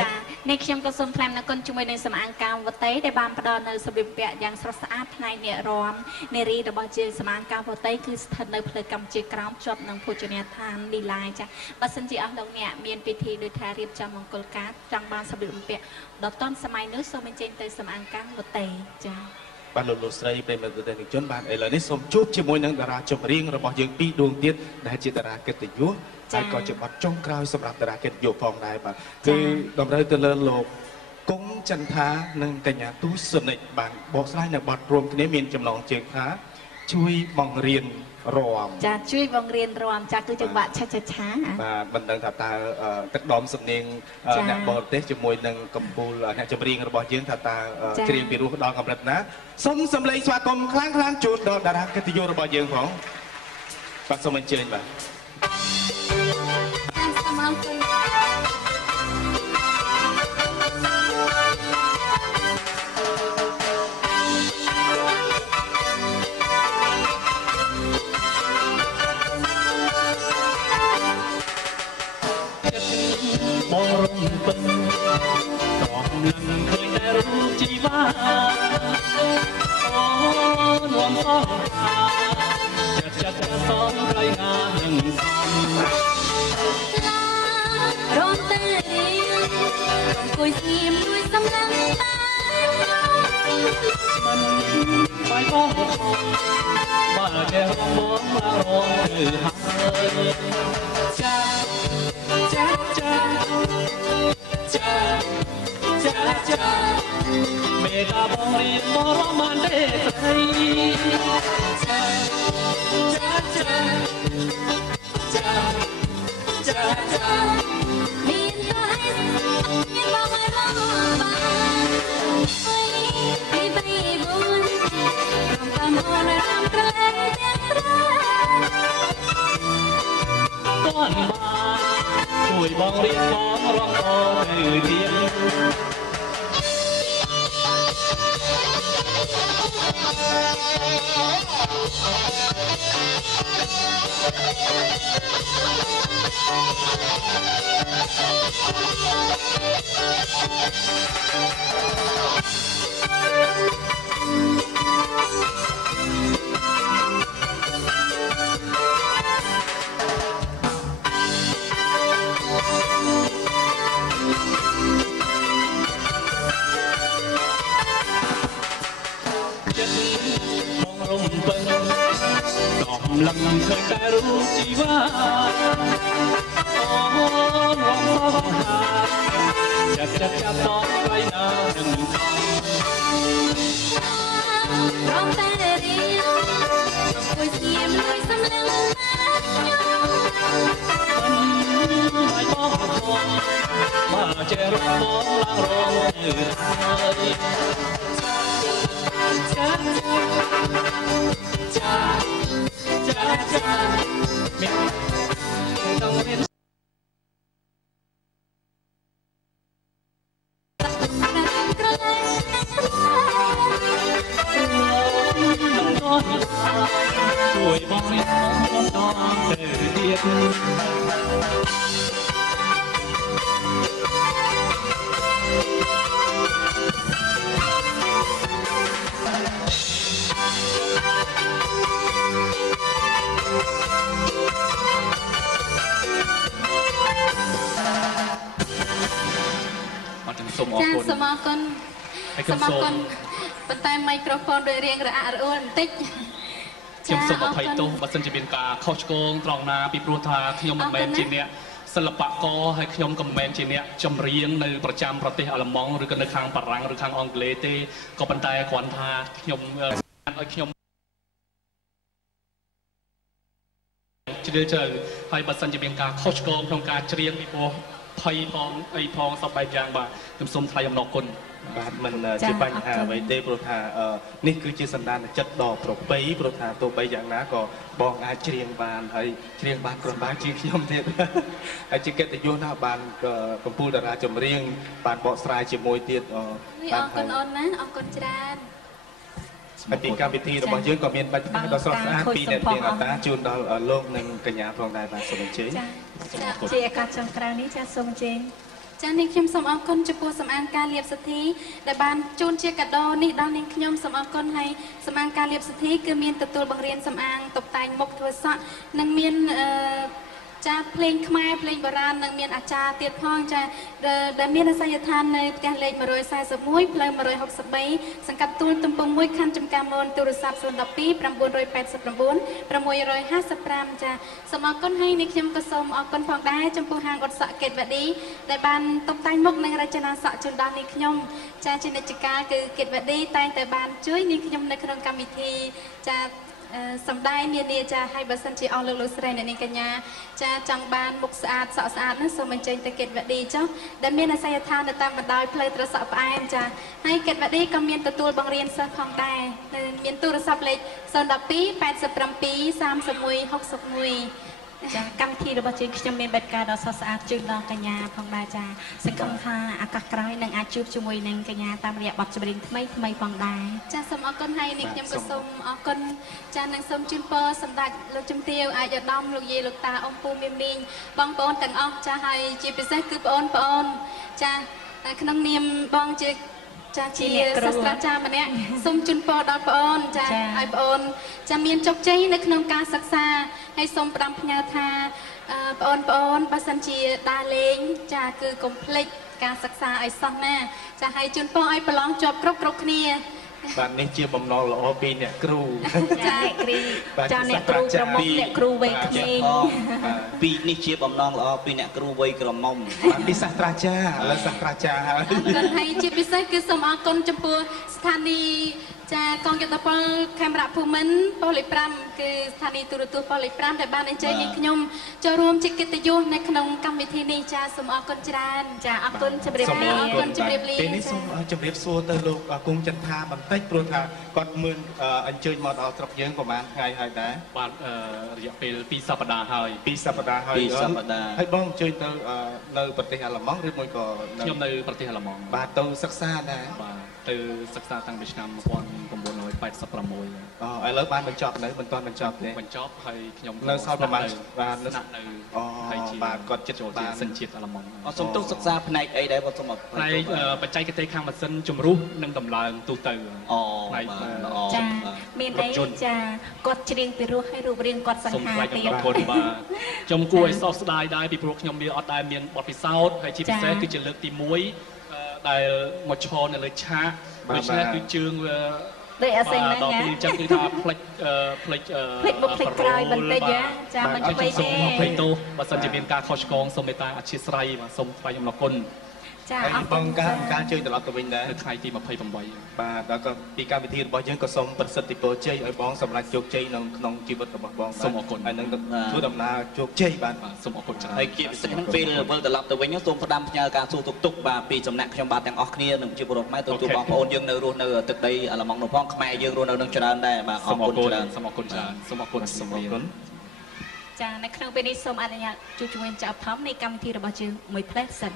ចានេះខ្ញុំក៏សូមថ្លែងអំណរគុណជាមួយនឹងសំអាងកាវតីដែលបានផ្ដល់នៅសម្ភារៈយ៉ាងស្រស់ស្អាតផ្នែកអ្នករាំនារីរបស់ជាសំអាងកាវតីគឺស្ថិតនៅផ្លូវកម្ពុជាក្រោមជាប់នឹងភោជនីយដ្ឋានលីឡាចាបើសិនជាអស់លោកអ្នកមានពិធីដូចថារៀបចំមង្គលការចង់បានសម្ភារៈបំពាក់ដល់តនសម័យនោះសូមអញ្ជើញទៅសំអាងកាវតីចាបាទលោកស្រីប្រិមត្តទស្សនិកជនបាទឥឡូវនេះសូមជួបជាមួយនឹងតារាចម្រៀងរបស់យើងពីរដួងទៀតដែលជាតារាកិត្តិយសហើយក៏ជាបទចុងក្រោយសម្រាប់តារាកិត្តិយសផងដែរបាទគឺតម្រូវទៅលើលោកគង់ចន្ទថានិងកញ្ញាទូសុនិចបានបកស្រាយនៅបទរួមគ្នាមានចំណងជើងថាជួយបង្រៀនរាំចាជួយបង្រៀនរាំចាគឺចង្វាក់ឆាឆាឆាបាទមិនដឹងថាតើទឹកដមសំនៀងអ្នកបរទេសជាមួយនឹងកម្ពុជាអ្នកចម្រៀងរបស់យើងថាតើច្រៀងពីរោះដល់កម្រិតណាសូមសម្លេងស្វាគមន៍ខ្លាំងៗជូនដល់តារាកិត្តិយសរបស់យើងផងបាទសូមអញ្ជើញបាទបងរំពឹងកំលឹងឃើញតែរូបជីវ៉ាអូនរំសោះចិត្តសំក្រៃណានឹងរំតែរៀងអង្គុយស្ងៀមជួយសំឡេងតែមិនបាយបងបើតែបងមករងគឺហើយចាចាចាចាចាចាមេតាបងរៀនបរមន្ទេស្រីចាចាចាចាចាចាមានតែមានបងឲ្យរងបានអើយពីបីបួនរំកំហនរំក្រែងទាំងត្រែកូនបានជួយបងរៀនបងរងតទៅទៀតលឹងឃើញតែរូបជីវ៉ាអូនរំសោះហាចិត្តចាប់តបໄວណានឹងរំតែរៀងអង្គុយស្ងៀមលួយសំឡេងបាយបងបើចេះរំបងឡើងរងទៅហើយចាចាចាចាមានต้องเรียนช่วยบอกให้ผมต้องเดินเดียดសូមអរគុណសូមអរគុណសូមអរគុណប៉ុន្តែមីក្រូហ្វូនដូចរៀងរអាក់រអួលបន្តិចខ្ញុំសូមអភ័យទោសបើសិនជាមានការខុសឆ្គងត្រង់ណាពីព្រោះថាខ្ញុំមិនមែនជាអ្នកសិល្បករហើយខ្ញុំក៏មិនមែនជាអ្នកចម្រៀងនៅប្រចាំប្រទេសអាល្លឺម៉ង់ឬក៏នៅខាងបារាំងឬខាងអង់គ្លេសទេក៏ប៉ុន្តែគ្រាន់ថាខ្ញុំឲ្យខ្ញុំជ្រាលជ្រៅហើយបើសិនជាមានការខុសឆ្គងក្នុងការច្រៀងពីព្រោះភ័យផងអីផងសពបែបយ៉ាងបាទខ្ញុំសូមថ្លែងអំណរគុណបាទមិនជាបញ្ហាអ្វីទេព្រោះថានេះគឺជាសន្តានចិត្តដ៏ប្រពៃព្រោះថាទោះបីយ៉ាងណាក៏បងអាចច្រៀងបានហើយច្រៀងបានគ្រាន់បានជាងខ្ញុំទៀតហើយជាកិត្តិយសណាស់បានកម្ពុជាតារាចម្រៀងបានបកស្រាយជាមួយទៀតអរគុណអូនណាអរគុណច្រើនហើយពីកម្មវិធីរបស់យើងក៏មានបាច់ផ្កាដ៏ស្រស់ស្អាតពីអ្នកទៀងអតាជូនដល់លោកនិងកញ្ញាផងដែរបាទសូមអញ្ជើញជាឱកាសចុងក្រោយនេះចាសូមអញ្ជើញ ចា៎នេះខ្ញុំសូមអរគុណចំពោះសម្អាងការលាបសទ្ធីដែលបានជូនជាកាដូនេះដល់នាងខ្ញុំសូមអរគុណហើយសម្អាងការលាបសទ្ធីគឺមានទទួលបង្រៀនសម្អាងតុបតែងមុខធ្វើសក់និងមានចាភ្លេងខ្មែរភ្លេងបុរាណនិងមានអាចារ្យទៀតផងចាដែលមានអាសយដ្ឋាននៅផ្ទះលេខ141ផ្លូវ163សង្កាត់ទួលទំពង់1ខណ្ឌចំការមនទូរស័ព្ទ012 989 655ចាសូមអរគុណហើយនេះខ្ញុំក៏សូមអរគុណផងដែរចំពោះហាងអ៊ុតសក់កេតវ៉ាឌីដែលបានតុបតែងមុខនិងរចនាសក់ជូនដល់នេះខ្ញុំចាជានិច្ចកាលគឺកេតវ៉ាឌីតែងតែបានជួយនេះខ្ញុំនៅក្នុងកម្មវិធីចាសម្ដែងនានាចាហើយបើសិនជាអស់លោកស្រីអ្នកនាងកញ្ញាចាចង់បានមុខស្អាតសក់ស្អាតនោះសូមអញ្ជើញទៅកេតវ៉ាឌីចុះដែលមានអាសយដ្ឋាននៅតាមបណ្ដោយផ្លូវត្រសក់ផ្អែមចាហើយកេតវ៉ាឌីក៏មានទទួលបង្រៀនសិស្សផងដែរមានទូរស័ព្ទលេខ012 87 31 61ចាកម្មវិធីរបស់យើងខ្ញុំមានបេទការដ៏ស្រស់ស្អាតជូនដល់កញ្ញាផងដែរចាសង្ឃឹមថាឱកាសក្រោយនឹងអាចជួបជាមួយនឹងកញ្ញាតាមរយៈបទចម្រៀងថ្មីផងដែរចាសូមអរគុណហើយនេះខ្ញុំក៏សូមអរគុណចានិងសូមជូនពរសម្ដេចលោកជំទាវអាយឧត្តមលោកយាយលោកតាអ៊ំពូមីមមីងបងប្អូនទាំងអស់ចាហើយជាពិសេសគឺបងប្អូនចាក្នុងនាមបងជាចាជាសាស្ត្រាចារ្យម្នាក់សូមជូនពរដល់បងប្អូនចាឲ្យបងប្អូនចាមានជោគជ័យនៅក្នុងការសិក្សាហើយសូមផ្ដាំផ្ញើថាបងប្អូនបើសិនជាដើរលេងចាគឺកុំភ្លេចការសិក្សាឲ្យសោះណាចាហើយជូនពរឲ្យប្រឡងជាប់គ្រប់គ្នាបាទនេះជាបំណងល្អពីអ្នកគ្រូចាអ្នកគ្រូចាអ្នកគ្រូក្រមុំអ្នកគ្រូវ័យក្មេងពីនេះជាបំណងល្អពីអ្នកគ្រូវ័យក្រមុំបាទពីសាស្ត្រាចារ្យឥឡូវសាស្ត្រាចារ្យហើយអរគុណហើយជាពិសេសគឺសូមអរគុណចំពោះស្ថានីយ៍ចាកងយោធពលខេមរៈភូមិន្ទប៉ុស្តិ៍លេខ5គឺស្ថានីយ៍ទូរទស្សន៍ប៉ុស្តិ៍លេខ5ដែលបានអញ្ជើញនាងខ្ញុំចូលរួមជាកិត្តិយសនៅក្នុងកម្មវិធីនេះចាសូមអរគុណច្រើនចាអរគុណជម្រាបលាអរគុណជម្រាបលាពេលនេះសូមជម្រាបសួរទៅលោកគង់ចន្ទថាបន្តិចព្រោះថាគាត់មើលអញ្ជើញមកដល់ស្រុកយើងប្រហែលថ្ងៃហើយដែរបាទរយៈពេល2សប្តាហ៍ហើយ2សប្តាហ៍ហើយហើយបងអញ្ជើញទៅនៅប្រទេសអាល្លឺម៉ង់ឬមួយក៏ខ្ញុំនៅប្រទេសអាល្លឺម៉ង់បាទទៅសិក្សាដែរបាទទៅសិក្សាតាំងពីឆ្នាំ1986ឥឡូវបានបញ្ចប់នៅមិនទាន់បញ្ចប់ទេបញ្ចប់ហើយខ្ញុំនៅសល់ប្រហែលបាទនៅហើយជាបាទគាត់ចិត្តចូលជាសិនជាតិអាល្លឺម៉ង់សូមទុកសិក្សាផ្នែកអីដែរបងសូមផ្នែកបច្ចេកទេសខាងម៉ាស៊ីនជំរុះនិងដំឡើងទូទៅផ្នែកចាមានអីចាគាត់ច្រៀងពីរោះឲ្យរូបរាងគាត់សង្ហាទៀតបាទខ្ញុំគួរឲ្យសោកស្ដាយដែរពីព្រោះខ្ញុំអត់ដែលមានបទពិសោធន៍ហើយជាពិសេសគឺជាលើកទី1ដែលមកឈរនៅលើឆាកដូច្នេះគឺជើងវាដូចអាសេងហ្នឹងណាចឹងគឺថាផ្លិចមុខផ្លិចក្រោយបន្តិចចាមិនឆ្វេងទេផ្លិចទោសបើសិនជាមានការខុសឆ្គងសូមមេត្តាអធិស្ឋានបាទសូមថ្លែងអំណរគុណចាអរគុណការជួយត្រឡប់ទៅវិញដែរនៅថ្ងៃទី28បាទដល់ក៏ពីកម្មវិធីរបស់យើងក៏សូមប្រសិទ្ធពរជ័យឲ្យបងសម្រេចជោគជ័យក្នុងជីវិតរបស់បងសូមអរគុណហើយនឹងធ្វើដំណើរជោគជ័យបាទសូមអរគុណច្រើនហើយជាពិសេសហ្នឹងពេលវិលត្រឡប់ទៅវិញសូមផ្ដាំផ្ញើការសួរទុកបាទពីសំណាក់ខ្ញុំបាទទាំងអស់គ្នានិងជាពលរដ្ឋខ្មែរទទួលបងប្អូនយើងនៅរស់នៅទឹកដីអាល្លឺម៉ង់នោះផងខ្មែរយើងរស់នៅនឹងច្រើនដែរបាទអរគុណច្រើនសូមអរគុណច្រើនសូមអរគុណសូមអរគុណចានៅក្នុងពេលនេះសូមអនុញ្ញាតជួបជាមួយចាស់ថំនៃកម្មវិធីរបស់យើងមួយផ្លែសិន